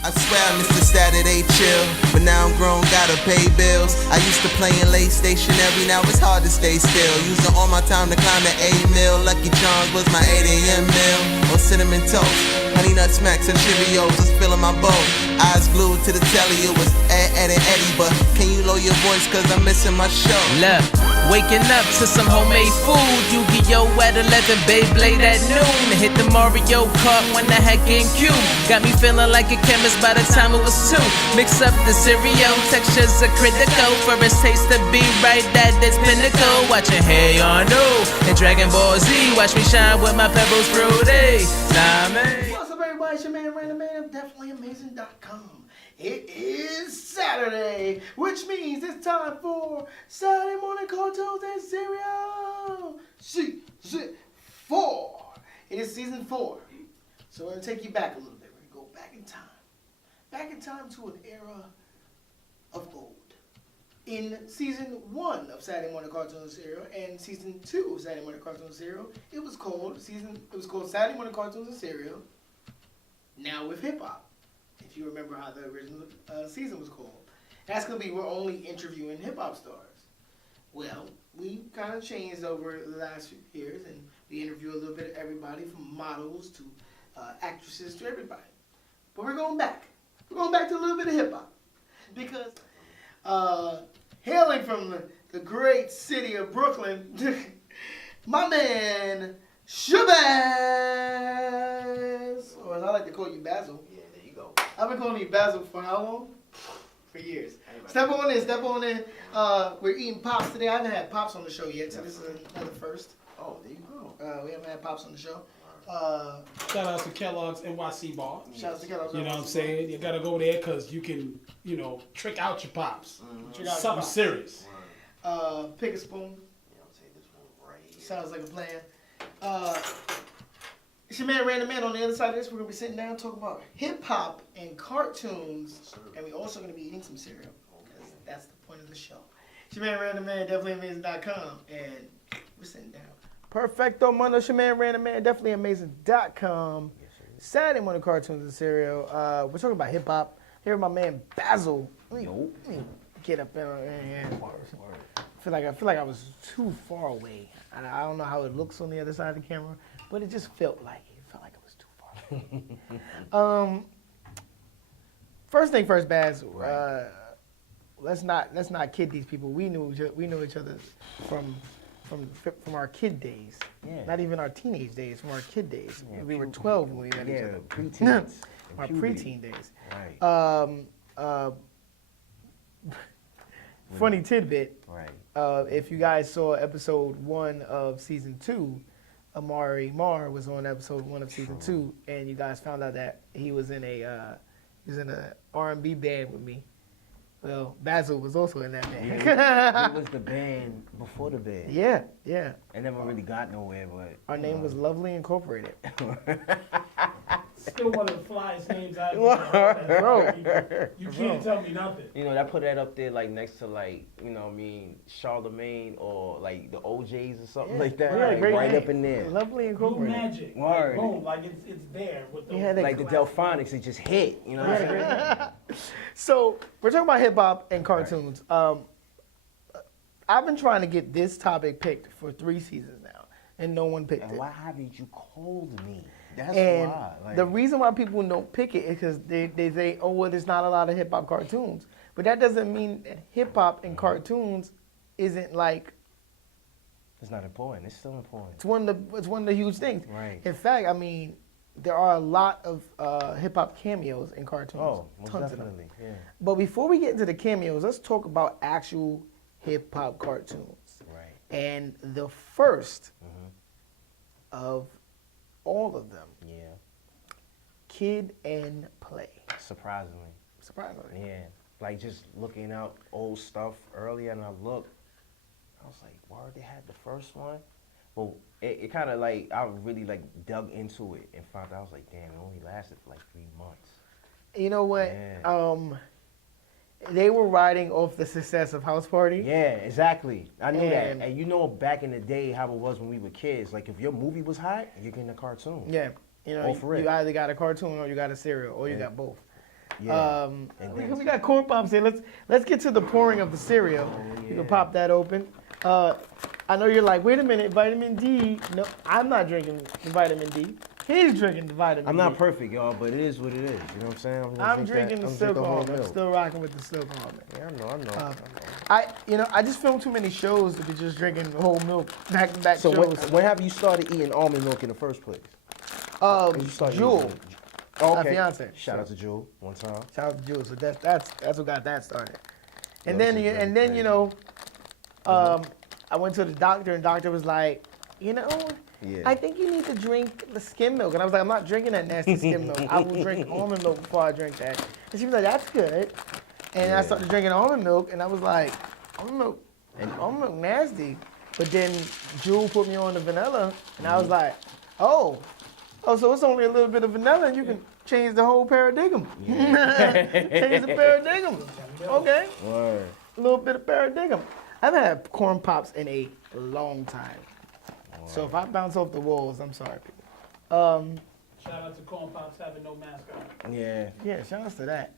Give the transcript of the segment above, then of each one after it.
I swear I missed the Saturday chill, but now I'm grown, gotta pay bills. I used to play in late stationary, now it's hard to stay still. Using all my time to climb the A-mill. Lucky Charms was my 8 a.m. meal. On cinnamon toast, honey nut smacks and Cheerios was filling my bowl. Eyes glued to the telly, it was Ed and Eddie, but can you lower your voice cause I'm missing my show? Look, waking up to some homemade food. Yu-Gi-Oh! At 11, Beyblade at noon. Hit the Mario Kart when I had GameCube. Got me feeling like a chemist by the time it was 2. Mix up the cereal, textures are critical. For its taste to be right at its pinnacle. Watching Hey Arnold and Dragon Ball Z. Watch me shine with my Pebbles Fruity. Nah, man. What's up, everybody? It's your man, Random Man of DefinitelyAmazing.com. It is Saturday, which means it's time for Saturday morning cartoons and cereal. Season 4. It is season 4. So we're going to take you back a little bit. We're going to go back in time. Back in time to an era of old. In season 1 of Saturday Morning Cartoons and Cereal and season 2 of Saturday Morning Cartoons and Cereal, it was called Saturday Morning Cartoons and Cereal, now with hip hop. If you remember how the original season was called. That's going to be, we're only interviewing hip hop stars. Well, we kind of changed over the last few years and we interview a little bit of everybody from models to actresses to everybody. But we're going back. We're going back to a little bit of hip hop. Because hailing from the great city of Brooklyn, my man Shabazz, or as I like to call you, Basil. Yeah, there you go. I've been calling you Basil for how long? For years. Step on in. We're eating Pops today. I haven't had Pops on the show yet, so this is another first. Oh, there you go. We haven't had Pops on the show. Shout out to Kellogg's NYC bar. Shout out to Kellogg's. You know what I'm saying? You gotta go there because you can, trick out your pops. Trick out Something your pops. serious. Pick a spoon. Yeah, I'll take this one right here. Sounds like a plan. It's your man Random Man. On the other side of this, we're gonna be sitting down talking about hip hop and cartoons, and we're also gonna be eating some cereal. Because that's the point of the show. It's your man Random Man, DefinitelyAmazing.com, and we're sitting down. Perfecto, Mundo. It's your man Random Man, DefinitelyAmazing.com. Saturday morning cartoons and cereal. We're talking about hip hop. Here, my man Basil. Let me get up there. I feel like I was too far away. I don't know how it looks on the other side of the camera, but it just felt like it. Felt like it was too far away. First thing first, Bazz. Let's not kid these people. We knew each other from our kid days. Yeah. Not even our teenage days, from our kid days. Yeah, we were 12 when we met each other. Preteens. Our preteen days. Right. Funny tidbit. Right. If you guys saw episode 1 of season 2, Amari Marr was on episode 1 of season 2, and you guys found out that he was in a R&B band with me. Well, Basil was also in that band. It was the band before the band. Yeah. It never really got nowhere, but Our name was Lovely Incorporated. Still one of the flyest names I've ever heard. You can't tell me nothing. that put that up there like next to Charlemagne or like the OJs or something like that. Yeah, great right name. up in there. Lovely Blue Incorporated. magic. Word. Like, boom, like it's there with the Like the Delphonics, it just hit. You know what I'm saying? So we're talking about hip hop and cartoons. I've been trying to get this topic picked for 3 seasons now, and no one picked And it. why haven't you called me? That's And why. Like, the reason why people don't pick it is because they say, oh, well, there's not a lot of hip hop cartoons. But that doesn't mean that hip hop and cartoons isn't like, it's not important. It's still important. it's one of the huge things. Right. In fact, I mean, there are a lot of hip hop cameos in cartoons. Oh, most Tons of them. definitely. Yeah. But before we get into the cameos, let's talk about actual hip hop cartoons. Right. And the first of all of them, Yeah. Kid and Play. Surprisingly. Yeah. Like just looking out old stuff earlier, and I was like, word, they had the first one. Well, it kind of like, I really like dug into it and found out, I was like, damn, it only lasted for like 3 months. You know what? Yeah. They were riding off the success of House Party. Yeah, exactly. I knew that. And- And back in the day, how it was when we were kids, like if your movie was hot, you're getting a cartoon. Yeah. Oh, for real. You either got a cartoon or you got a cereal or you got both. Yeah. And then- We got corn pops here. Let's get to the pouring of the cereal. You can pop that open. I know you're like, wait a minute, vitamin D. No, I'm not drinking the vitamin D. He's drinking the vitamin I'm D. not perfect, y'all, but it is what it is. You know what I'm saying? I'm drinking the silk whole almond. I'm milk. still rocking with the silk almond. Yeah, I know. I just filmed too many shows to be just drinking whole milk back to back So shows. when have you started eating almond milk in the first place? When you started Jewel, using it? Oh, my okay. fiance. Shout out to Jewel one time. Shout out to Jewel. So that's what got that started. And Yo, then this is and very then you know, I went to the doctor and doctor was like, you know, Yeah. I think you need to drink the skim milk. And I was like, I'm not drinking that nasty skim milk. I will drink almond milk before I drink that. And she was like, that's good. And I started drinking almond milk, and I was like, almond milk nasty. But then Jewel put me on the vanilla, and I was like, oh, so it's only a little bit of vanilla, and you can change the whole paradigm. Change the paradigm. Okay, Word. a little bit of paradigm. I've had corn pops in a long time. So if I bounce off the walls, I'm sorry, people. Shout out to Corn Pops having no mascot. Yeah. Yeah, shout out to that.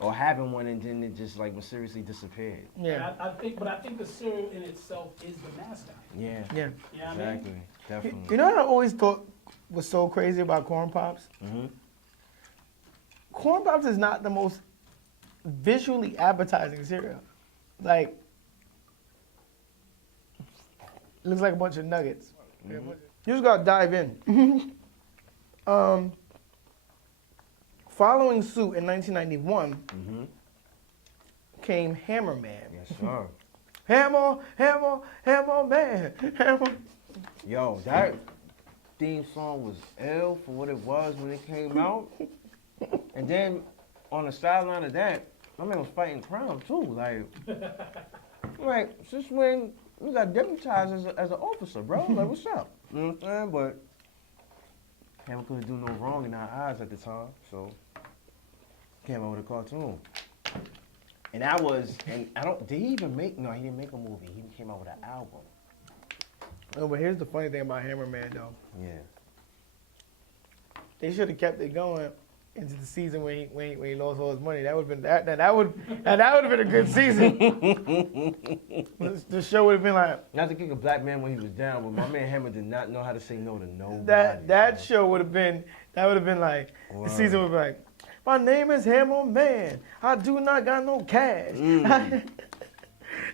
Or having one and then it just like mysteriously disappeared. Yeah, I think the cereal in itself is the mascot. Yeah. yeah. You know what I mean? Exactly. Definitely. You know what I always thought was so crazy about corn pops? Mhm. Corn pops is not the most visually appetizing cereal. Like, it looks like a bunch of nuggets. You just gotta dive in. Following suit in 1991 came Hammer Man. Yes, sir. Hammer Man, Hammer. Yo, that theme song was ill for what it was when it came out. And then on the sideline of that, my man was fighting crime too. Like since when you got deputized as an officer, bro? Like, what's up? You know what I'm saying? But Hammer couldn't do no wrong in our eyes at the time, so came out with a cartoon. And that was, and I don't, did he even make, no, he didn't make a movie. He came out with an album. No, but here's the funny thing about Hammer Man, though. Yeah. They should have kept it going into the season when he lost all his money. That would have been that would have been a good season. The show would have been like Not to kick a black man when he was down, but my man Hammer did not know how to say no to nobody. that show would have been like the season would be like, my name is Hammer Man. I do not got no cash.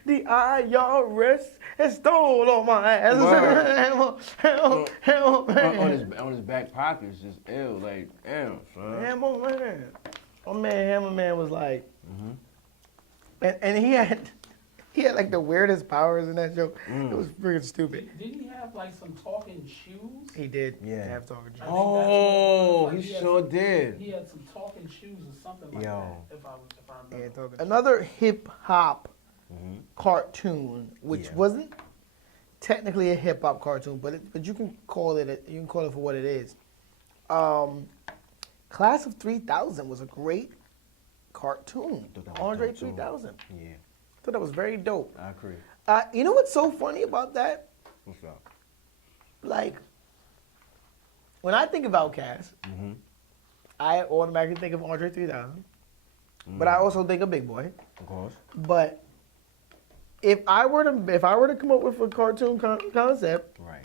The IRS has stole all my ass. Hammer Man. On his back pocket is just ill, like, damn, son. Hammer Man. My man Hammer Man was like, and he had like the weirdest powers in that show. It was freaking stupid. Didn't he have like some talking shoes? He did. Yeah. Have talking I shoes. think Oh, that's what it was. he had sure some- did. He had some talking shoes or something like Yo. that. If I Yeah, remember. talking. Another hip hop cartoon, which Yeah. wasn't technically a hip hop cartoon, but you can call it for what it is. Class of 3000 was a great cartoon. Thought that was Andre dope, too. 3000. Yeah, Thought that was very dope. I agree. You know what's so funny about that? What's up? Like, when I think of Outkast, I automatically think of Andre 3000, but I also think of Big Boy. Of course. But if I were to come up with a cartoon concept, Right.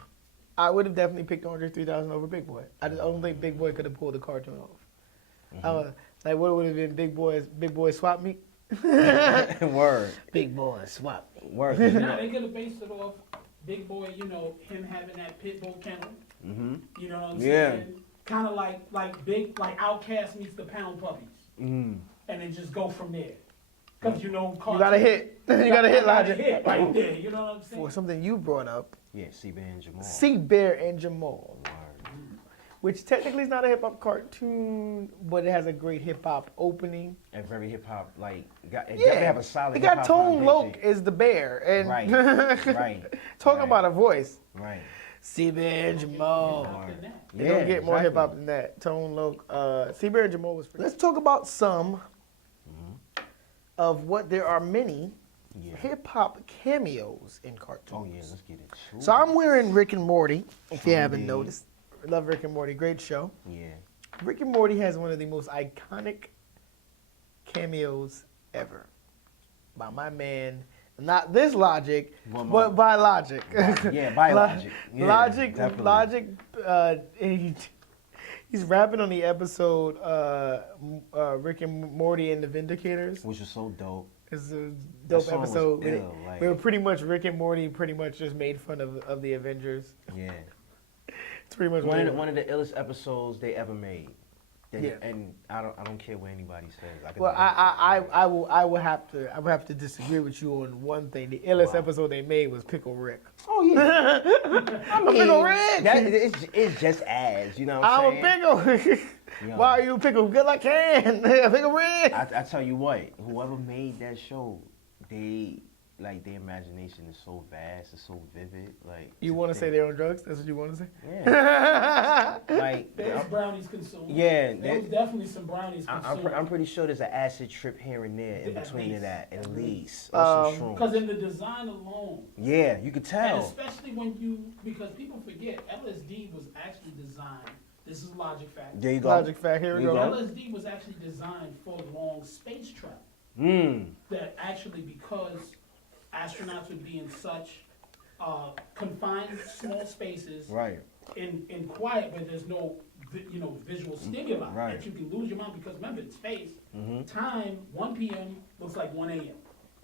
I would have definitely picked Andre 3000 over Big Boy. I don't think Big Boy could have pulled the cartoon off. Like what would have been Big Boy Swap Meet? Word. Big Boy Swap Meet. Word. Nah, they could have based it off Big Boy, him having that pit bull kennel. You know what I'm Yeah. saying? Kind of like Outkast meets the Pound Puppies. And then just go from there. Because You gotta hit. You gotta hit, Logic. hit right there, you know what I'm saying? For something you brought up, Yeah, C-Bear and Jamal. C-Bear and Jamal, Word. which technically is not a hip hop cartoon, but it has a great hip hop opening. And very hip hop, like, it definitely have a solid It got hip-hop Tone Loc foundation. is the bear, and Right. Right. talking Right. about a voice. Right. C-Bear and Jamal. Than that. You don't get more hip hop than that. Tone Loc, C-Bear and Jamal was. Let's talk about some of what there are many Yeah. hip hop cameos in cartoons. Oh, yeah, let's get it. True. So I'm wearing Rick and Morty. If you haven't Indeed. noticed, I love Rick and Morty. Great show. Yeah. Rick and Morty has one of the most iconic cameos ever by my man. Not this Logic, Well, but by Logic. Yeah, by Logic. Yeah, Logic. definitely. Logic. He's rapping on the episode Rick and Morty and the Vindicators. Which was so dope. It's a That dope song was episode. ill, like- We were pretty much Rick and Morty pretty much just made fun of the Avengers. Yeah. It's pretty much what it was. One of the illest episodes they ever made. Yeah. And I don't care what anybody says. Could Well, do I would have to disagree with you on one thing. The illest Wow. episode they made was Pickle Rick. Oh yeah. I mean, Pickle Rick. It's just as, you know what I'm I'm a saying? pickle. Yo. Why are you a pickle? Good I can. Pickle Rick. I tell you what, whoever made that show, their imagination is so vast, it's so vivid. Like You want to say they're on drugs? That's what you want to say? Yeah. Like There's brownies consumed. Yeah, There was definitely some brownies consumed. I'm pretty sure there's an acid trip here and there in At between least. that, at least. Or some Because shrooms. in the design alone, Yeah, you could and tell. especially because people forget, LSD was actually designed, this is logic fact, There you go. Logic fact. Here we You go. go. LSD was actually designed for long space travel. Mm. That actually, because astronauts would be in such confined small spaces, Right. in quiet where there's no visual stimuli, Right. that you can lose your mind, because remember, in space, Mm-hmm. time 1 p.m. looks like 1 a.m.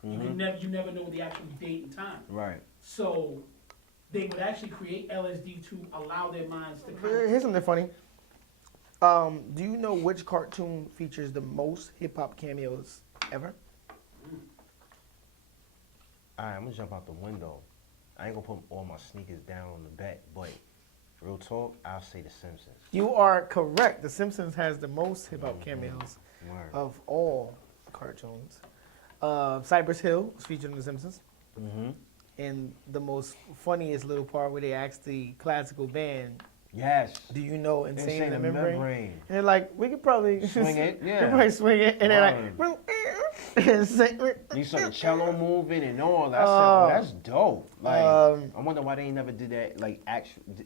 You never know the actual date and time. Right. So they would actually create LSD to allow their minds to kind of, Here's something funny. Do you know which cartoon features the most hip hop cameos ever? Alright, I'm gonna jump out the window. I ain't gonna put all my sneakers down on the bet, but real talk, I'll say The Simpsons. You are correct. The Simpsons has the most hip hop cameos Word. of all cartoons. Cypress Hill was featured in The Simpsons. Mm-hmm. And the most funniest little part where they asked the classical band, Yes. "Do you know Insane in the Membrane?" And they're like, "We could probably Swing it, we yeah. could probably swing it." And they're like, You saw the cello moving and all that. Oh. That's dope. Like, I wonder why they ain't never did that. Like,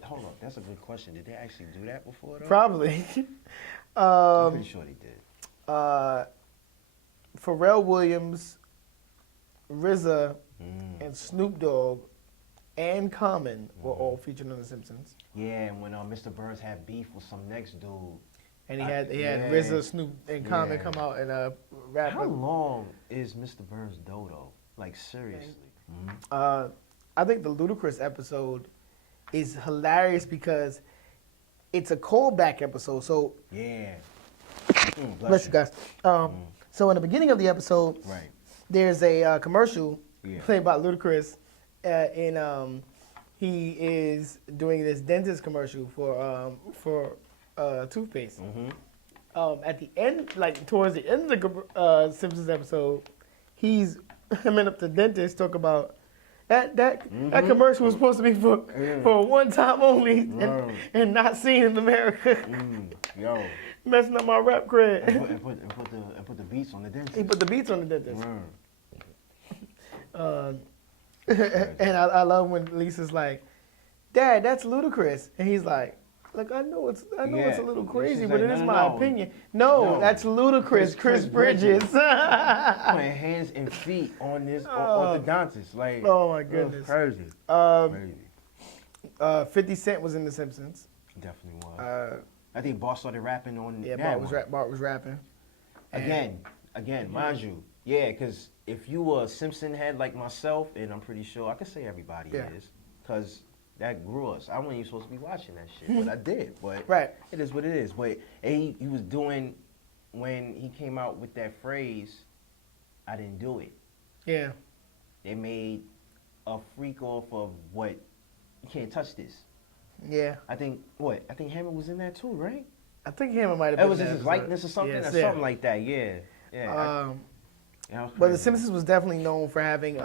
hold on, that's a good question. Did they actually do that before? Though? probably. I'm pretty sure they did. Pharrell Williams, RZA, and Snoop Dogg and Common were all featured on The Simpsons. Yeah, and when Mr. Burns had beef with some next dude. And he had yeah. RZA, Snoop, and Common Yeah. come out and rap. How long is Mr. Burns' dodo? Like, seriously. I think the Ludacris episode is hilarious because it's a callback episode. So, Yeah. bless you guys. So in the beginning of the episode, Right. there's a commercial Yeah. played by Ludacris, and he is doing this dentist commercial for toothpaste. At the end, like towards the end of the Simpsons episode, he's coming up to the dentist talk about that commercial was supposed to be for one time only and not seen in America. Yo. Messing up my rap cred. And put the beats on the dentist. He put the beats on the dentist. Word. And I love when Lisa's like, "Dad, that's ludicrous," and he's like, "Look, I know it's a little She's crazy, like, but it "No, is no, my no. opinion." No, that's ludicrous, Chris Bridges. Putting hands and feet on this orthodontist. Like, Oh, my goodness. Crazy. Crazy. 50 Cent was in The Simpsons. Definitely was. I think Bart started rapping on Yeah, that Bart was rapping. Again, mind you, yeah, because if you were a Simpson head like myself, and I'm pretty sure I could say everybody is, because that grew us. I wasn't even supposed to be watching that shit, but I did. But Right. it is what it is. But he was doing, when he came out with that phrase, I didn't do it. Yeah. They made a freak off of what, you can't touch this. Yeah. I think Hammer was in that too, right? I think Hammer might have been. It was in that his episode. likeness or something, Yes, or something like that. Yeah, yeah. That was But The crazy. Simpsons was definitely known for having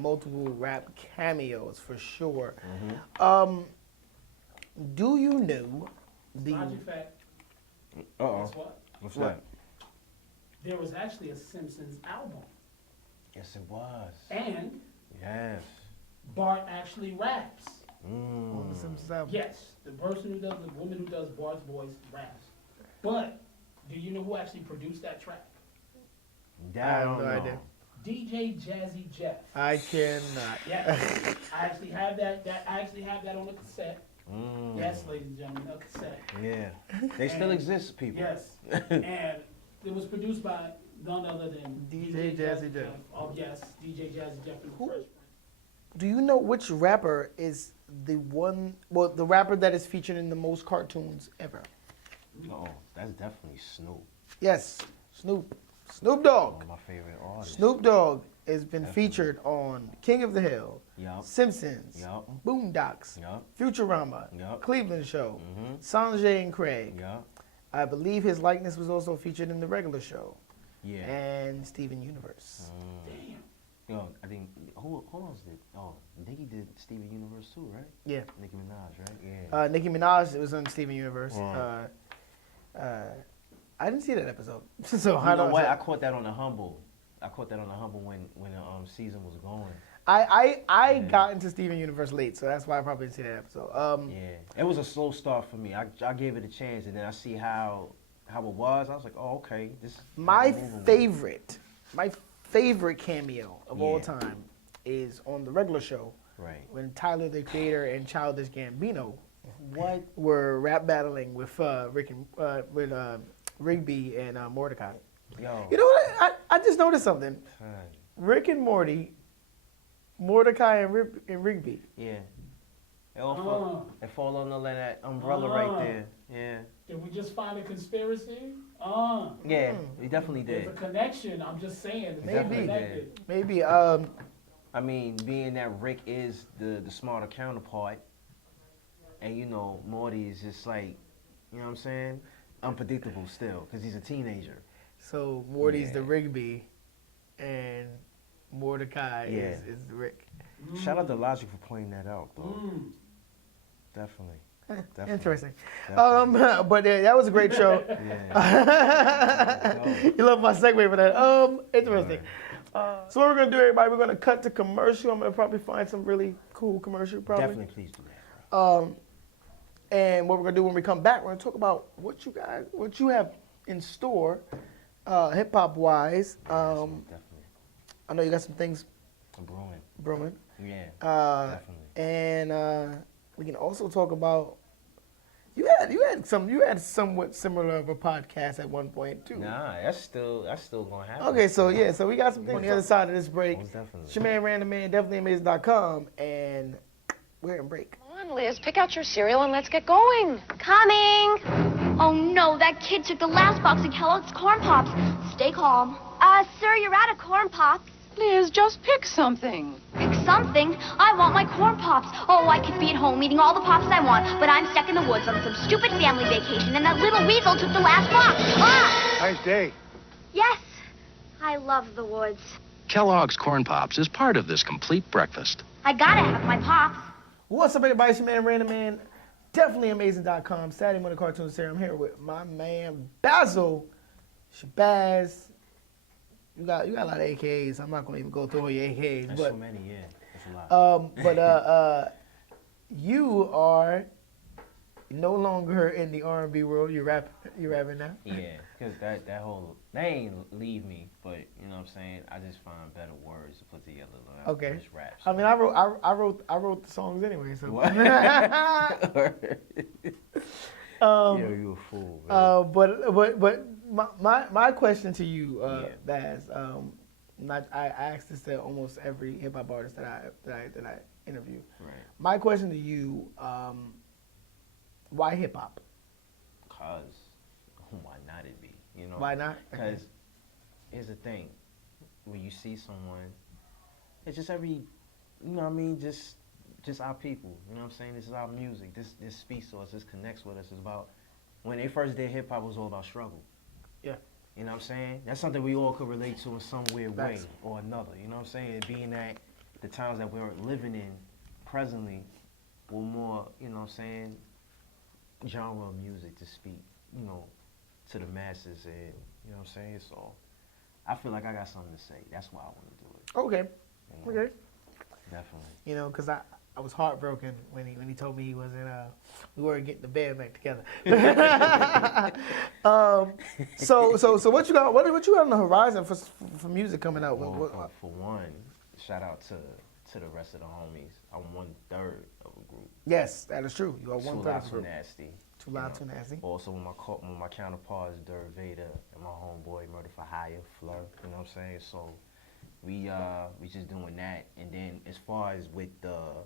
multiple rap cameos for sure. Do you know the? logic fact, Uh-oh. guess what? What's What? that? There was actually a Simpsons album, Yes, it was. and Yes. Bart actually raps. On the Simpsons album? Yes, the woman who does Bart's voice raps. But do you know who actually produced that track? That I don't no know. idea. DJ Jazzy Jeff. I cannot. Yes, I actually have that. I actually have that on a cassette. Yes, ladies and gentlemen, a cassette. Yeah. They still exist, people. Yes, and it was produced by none other than DJ Jazzy Jeff. Oh yes, DJ Jazzy Jeff and the Fresh Prince. Do you know which rapper is the rapper that is featured in the most cartoons ever? Oh, that's definitely Snoop. Yes, Snoop Dogg. One of my favorite artists. Snoop Dogg has been Definitely. featured on King of the Hill, Yup. Simpsons, Yup. Boondocks, Yup. Futurama, Yup. Cleveland Show, Mhm. Sanjay and Craig. Yup. I believe his likeness was also featured in the regular show, Yeah. and Steven Universe. Yo, I think who else did? Oh, Nicki did Steven Universe too, right? Yeah. Nicki Minaj, right? Yeah. Nicki Minaj was on Steven Universe. Right. I didn't see that episode, so You I know don't. what? I caught that on the Humble. When the season was going. I Yeah. got into Steven Universe late, so that's why I probably didn't see that episode. Yeah, it was a slow start for me. I gave it a chance, and then I see how it was. I was like, oh, okay, this. My moving. favorite cameo of all Yeah. time is on the regular show Right. when Tyler the Creator and Childish Gambino What? were rap battling with Rigby and Mordecai. Yo. You know what? I just noticed something. Son. Rick and Morty, Mordecai and Rigby. Yeah. It fall under that umbrella right there. Yeah. Did we just find a conspiracy? Yeah, we definitely There's did. a connection. I'm just saying. It's Maybe. connected. Maybe. I mean, being that Rick is the smarter counterpart, and you know, Morty is just like, you know what I'm saying, unpredictable still, because he's a teenager. So Morty's Yeah. the Rigby, and Mordecai Yeah. is the Rick. Shout out to Logic for pointing that out, though. Definitely. Definitely. Interesting. Definitely. But that was a great show. Yeah. You love my segue for that. Interesting. So what we're gonna do, everybody? We're gonna cut to commercial. I'm gonna probably find some really cool commercial. Probably. Definitely, please do that, bro. And what we're gonna do when we come back, we're gonna talk about what you have in store, hip hop wise. Definitely. I know you got some things Brewing. brewing. Yeah. Definitely. And we can also talk about you had somewhat similar of a podcast at one point too. Nah, that's still gonna happen. Okay, so we got some things on the other side of this break. Most definitely. It's your man Random Man, definitelyamazing.com, and we're in break. Come on, Liz, pick out your cereal and let's get going. Coming! Oh no, that kid took the last box of Kellogg's Corn Pops. Stay calm. Sir, you're out of Corn Pops. Liz, just pick something. Pick something. I want my Corn Pops. Oh, I could be at home eating all the Pops I want, but I'm stuck in the woods on some stupid family vacation, and that little weasel took the last box. Ah! Nice day. Yes, I love the woods. Kellogg's Corn Pops is part of this complete breakfast. I gotta have my Pops. What's up, everybody? It's your man Random Man, definitellyamazing.com. Saturday morning cartoons here. I'm here with my man Basil, Shabazz. You got a lot of AKAs. I'm not gonna even go through all your AKAs, That's but so many, yeah. That's a lot. You are no longer in the R&B world. You're rapping now. Yeah, because they ain't leave me, but you know what I'm saying? I just find better words to put together than Okay. just rap. I mean, I wrote the songs anyway. So. Yo, you a fool, man. But my question to you, Yeah. Bazz, I asked this to almost every hip hop artist that I interview. Right. My question to you, why hip hop? Cause why not it be? You know? Why not? Because here's the thing, when you see someone, it's just you know what I mean, just our people. You know what I'm saying? This is our music. This speaks to us. This connects with us. It's about when they first did hip hop, it was all about struggle. Yeah. You know what I'm saying? That's something we all could relate to in some weird way Facts. or another. You know what I'm saying? Being that the times that we're living in presently were more, you know what I'm saying, genre of music to speak, you know, to the masses, and you know what I'm saying? So I feel like I got something to say. That's why I want to do it. Okay. You know? Okay. Definitely. You know, because I was heartbroken when he told me he wasn't. We weren't getting the band back together. So what you got? What you got on the horizon for music coming out? Well, for one, shout out to the rest of the homies. I'm 1/3 of a group. Yes, that is true. You are 1/3 of a Too group. nasty. Too loud, too nasty. Also, with my counterparts, Dur Vader, and my homeboy Murder for Hire, Fleur. You know what I'm saying? So we just doing that. And then as far as with the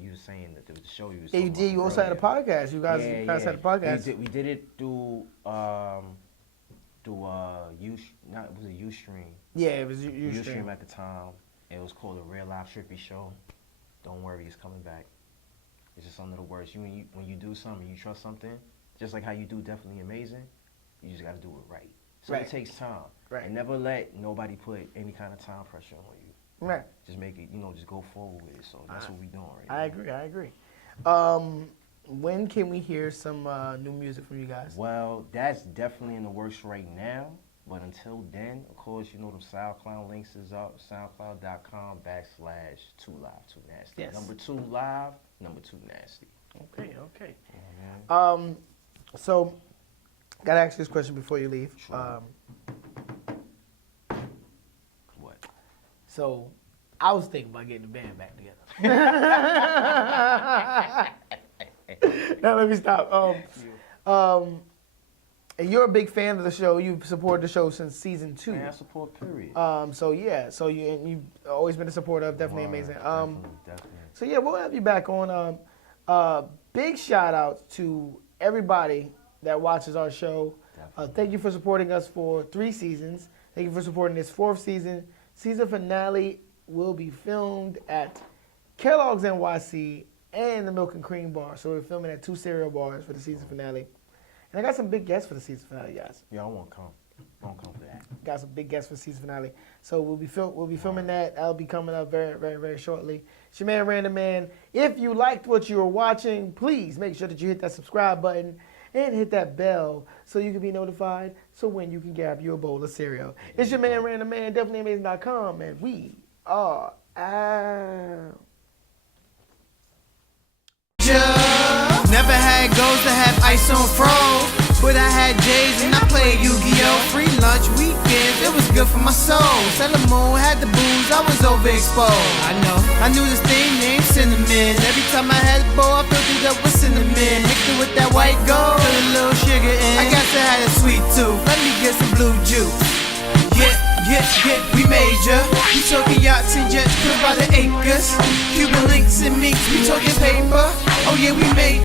you were saying that the show you was Yeah, you did. You also had a podcast. You guys had a podcast. We did it through Ustream. Yeah, it was Ustream. Ustream at the time. It was called The Real Life Trippy Show. Don't worry, it's coming back. It's just under the words. When you do something, you trust something, just like how you do Definitely Amazing, you just got to do it right. So Right. it takes time. Right. And never let nobody put any kind of time pressure on you. Right. Just make it, just go forward with it. So that's what we doing right now. I agree. When can we hear some new music from you guys? Well, that's definitely in the works right now. But until then, of course, the SoundCloud links is up. SoundCloud.com/2Live2Nasty. Yes. Number 2 live, number 2 nasty. Okay. Mm-hmm. So, gotta ask you this question before you leave. Sure. What? So, I was thinking about getting the band back together. Now let me stop. And you're a big fan of the show. You've supported the show since season 2. Man, I support period. So you've always been a supporter of Definitely Amazing. Definitely. So yeah, we'll have you back on. Big shout out to everybody that watches our show. Thank you for supporting us for 3 seasons. Thank you for supporting this 4th season. Season finale will be filmed at Kellogg's NYC and the Milk and Cream Bar. So we're filming at 2 cereal bars for the season finale. And I got some big guests for the season finale, guys. Yeah, I won't come. Won't come for that. Got some big guests for the season finale. So we'll be filming that. That'll be coming up very, very, very shortly. It's your man, Random Man. If you liked what you were watching, please make sure that you hit that subscribe button and hit that bell so you can be notified so when you can grab you a bowl of cereal. It's your man, Random Man, DefinitelyAmazing.com, and we are out. Never had goals to have ice on froze, but I had J's and I played Yu-Gi-Oh! Free lunch weekends, it was good for my soul. Sailor Moon had the booze, I was overexposed. I know, I knew this thing named cinnamon. Every time I had a bowl, I filled it up with cinnamon. Mixed it with that white gold, put a little sugar in. I guess I had a sweet tooth, let me get some blue juice. Yeah, we major. We talking yachts and jets, put by the acres. Cuban links and minks, we talking paper. Oh yeah, we made